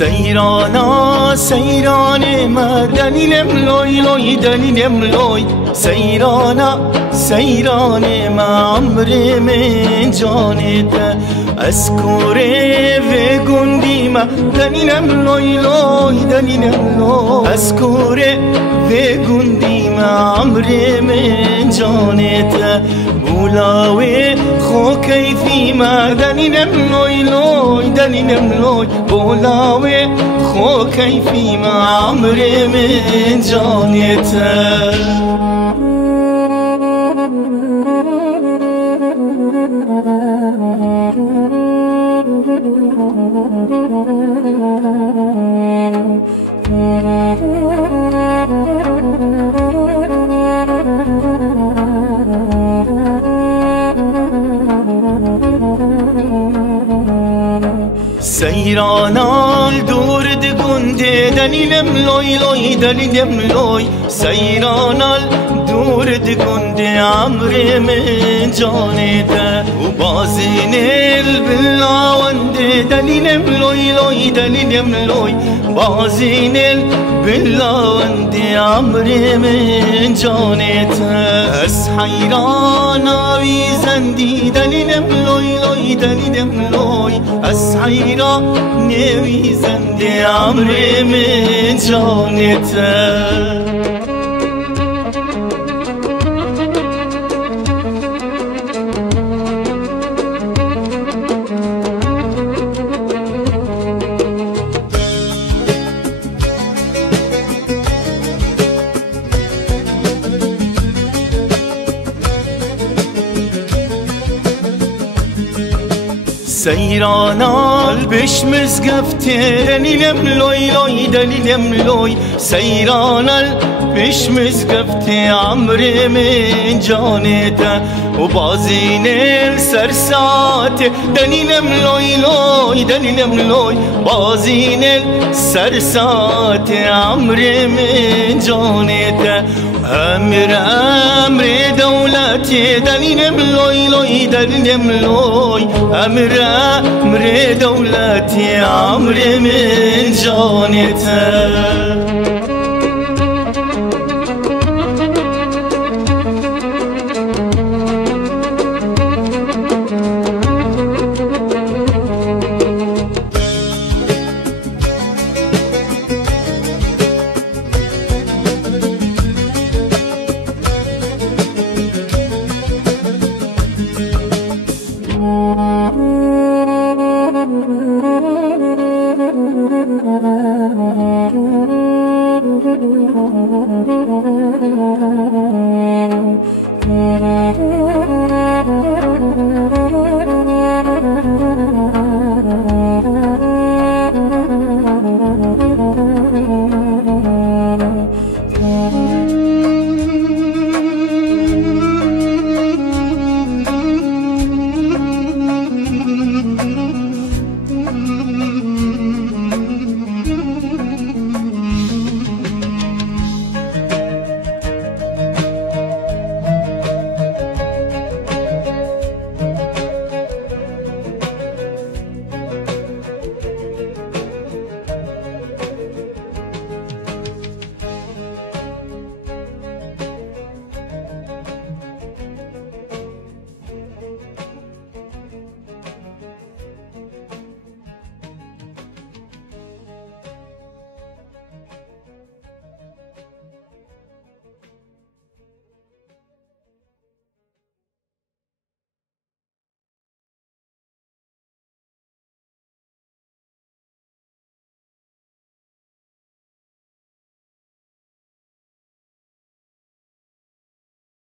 سیرانا سیران ما دلیلم لوی لوی دلیلم لوی سیرانا سیران ما عمر من جانت از کوره و گندی ما دلیلم لوی لوی دلیلم لوی از کوره و گندی ما عمر من جانت بولاوی خو کیفی ما دلیلم لوی لوی دلیلم لوی بولاوی خو کیفی ما عمر من جانت سیرانال دور دگنده دلیلم لوی لوی دلیلم لوی سیرانال دور دگنده عمر من جانده و بازین البلاونده دلیلم لوی لوی دلیلم لوی بازین البلاونده عمر من جانده از حیران آویزندی دلیلم لوی لوی دلیلم لوی از حیران نویزنده عمر من جانته سیرانال بشمز گفته دلیلم لوی لوی دلیلم لوی سیرانال بشمز گفته عمر من جانته و بازین سرسات دلیلم لوی لوی دلیلم لوی بازین سرسات عمر من جانته امر امر دولتی دلیلم لوی لوی دلیلم لوی امر امر دولتی عمر من جانته